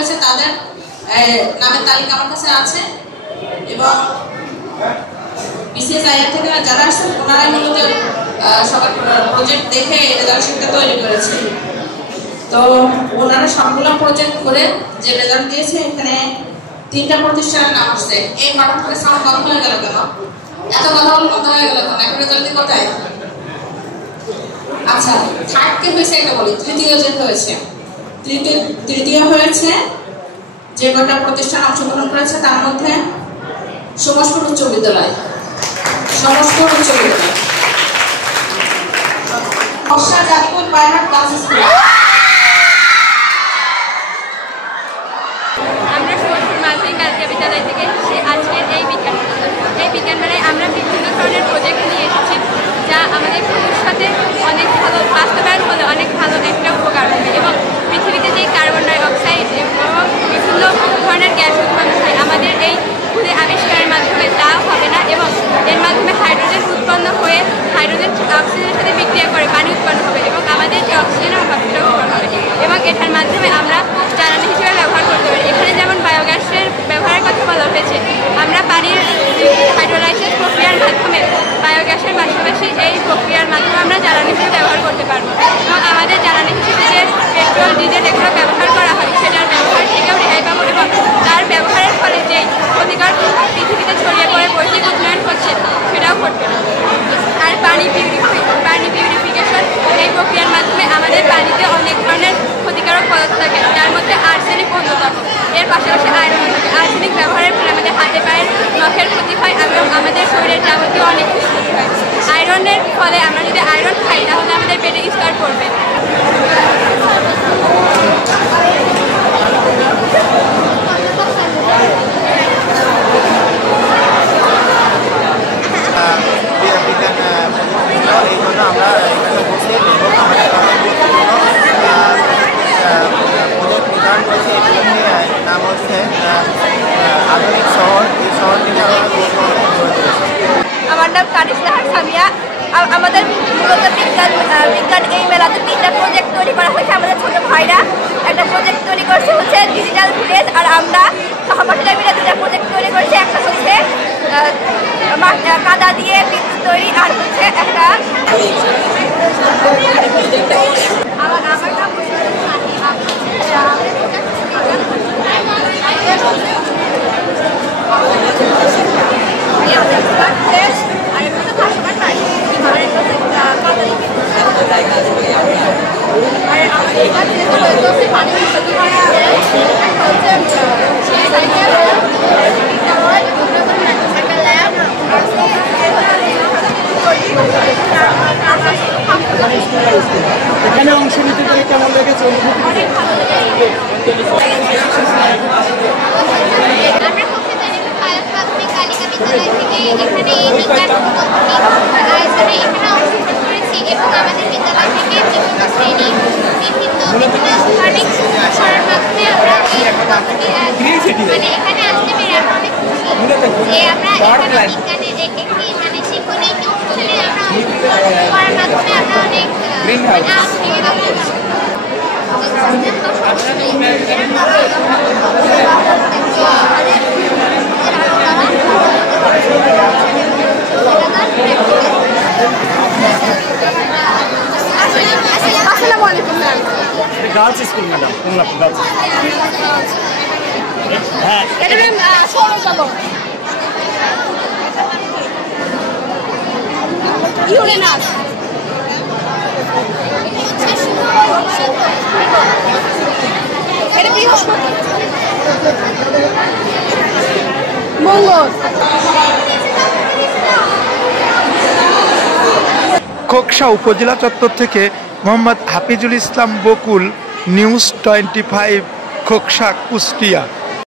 হয়েছে তাদের নামের তালিকা আমার কাছে আছে এবং বিসিএসআইআর থেকে যারা আসছেন ওনারাই মূলত সবার প্রজেক্ট দেখে রেজাল্ট শিটটা তৈরি করেছে। তো ওনারা সবগুলো প্রজেক্ট করে যে রেজাল্ট দিয়েছে এখানে 3টা প্রতিষ্ঠানের নাম আসছে। এই হঠাৎ করে সাউন্ড বন্ধ হয়ে গেল কেন? এত কথা বন্ধ হয়ে গেল কেন? এখন রেজাল্ট কোথায়? আচ্ছা, থার্ড কে হয়েছে এটা বলি। তৃতীয় যে হয়েছে, তৃতীয় হয়েছে যে কটা প্রতিষ্ঠান অংশগ্রহণ করেছে তার মধ্যে সমাজপুর উচ্চ বিদ্যালয়, সমাজপুর উচ্চ বিদ্যালয়, জাতীয় প্রাইভেট ক্লাস স্কুল। আমরা সমাজপুর মাধ্যমিক বালিকা বিদ্যালয় থেকে আজকের এই বিজ্ঞান মেলায় আমরা বিভিন্ন ধরনের প্রজেক্ট নিয়ে এসেছি, যা আমাদের ভবিষ্যতে অনেক ভালো বাস্তবায়ন হলে অনেক ভালো একটা উপকার হবে এবং পৃথিবীতে যে কার্বন ডাই অক্সাইড এবং বিভিন্ন ধরনের গ্যাস উৎপন্ন হয় আমাদের এই খুদে আবিষ্কারের মাধ্যমে তা হবে না এবং এর মাধ্যমে হাইড্রোজেন উৎপন্ন হয়ে হাইড্রোজেন অক্সিজেনের সাথে বিক্রিয়া করে পানি উৎপন্ন হবে এবং আমাদের যে অক্সিজেনের অভাবটা পূরণ হবে এবং এটার মাধ্যমে আমরা জ্বালানি হিসেবে ব্যবহার করতে পারি। এখানে যেমন বায়োগ্যাসের ব্যবহারের কথা বলা হয়েছে, আমরা পানির হাইড্রোলাইসিস প্রক্রিয়ার মাধ্যমে বায়োগ্যাসের পাশাপাশি এই প্রক্রিয়ার মাধ্যমে আমরা জ্বালানি হিসেবে ব্যবহার করতে পারবো এবং আমাদের জ্বালানি হিসেবে যে পেট্রোল ডিজেল এগুলো ব্যবহার করা হয় সেটার ব্যবহার থেকেও রেহাই পাবো এবং তার ব্যবহারের ফলে যে ক্ষতিকর পৃথিবীতে ছড়িয়ে পড়ে বৈশ্বিক উন্নয়ন হচ্ছে সেটাও ঘটবে না। আর পানি পিউরিফিকেশন এই প্রক্রিয়ার মাধ্যমে আমাদের পানিতে অনেক ধরনের ক্ষতিকারক পদার্থ থাকে, যার মধ্যে আর্সেনিক অন্যতম। এর পাশাপাশি আয়রন থাকে। আর্সেনিক ব্যবহারের ফলে আমাদের হাতে পায়ের নখের ক্ষতি হয় এবং আমাদের শরীরের যাবতীয় অনেক কিছু ক্ষতি হয়। আয়রনের ফলে আমরা যদি আয়রন খাই তাহলে আমাদের পেটে স্কার পড়বে। আমার নাম কানিসলাহার সামিয়া। আমাদের মূলত বিজ্ঞান এই মেলাতে 3টা প্রজেক্ট তৈরি করা হয়েছে। আমাদের ছোট ভাইরা একটা প্রজেক্ট তৈরি করছে হচ্ছে ডিজিটাল ভিলেজ, আর আমরা সহপাঠীরা মিলে 2টা প্রজেক্ট তৈরি করছি। একটা হচ্ছে কাদা দিয়ে বিদ্যুৎ তৈরি, আর হচ্ছে একটা এখানে অংশ নিতে পেরে কেমন লেগেছে? গার্লস স্কুল ম্যাডাম, গার্লস হ্যাঁ খোকসা উপজেলা চত্বর থেকে মোহাম্মদ হাফিজুল ইসলাম বকুল, নিউজ 25, খোকসা, কুষ্টিয়া।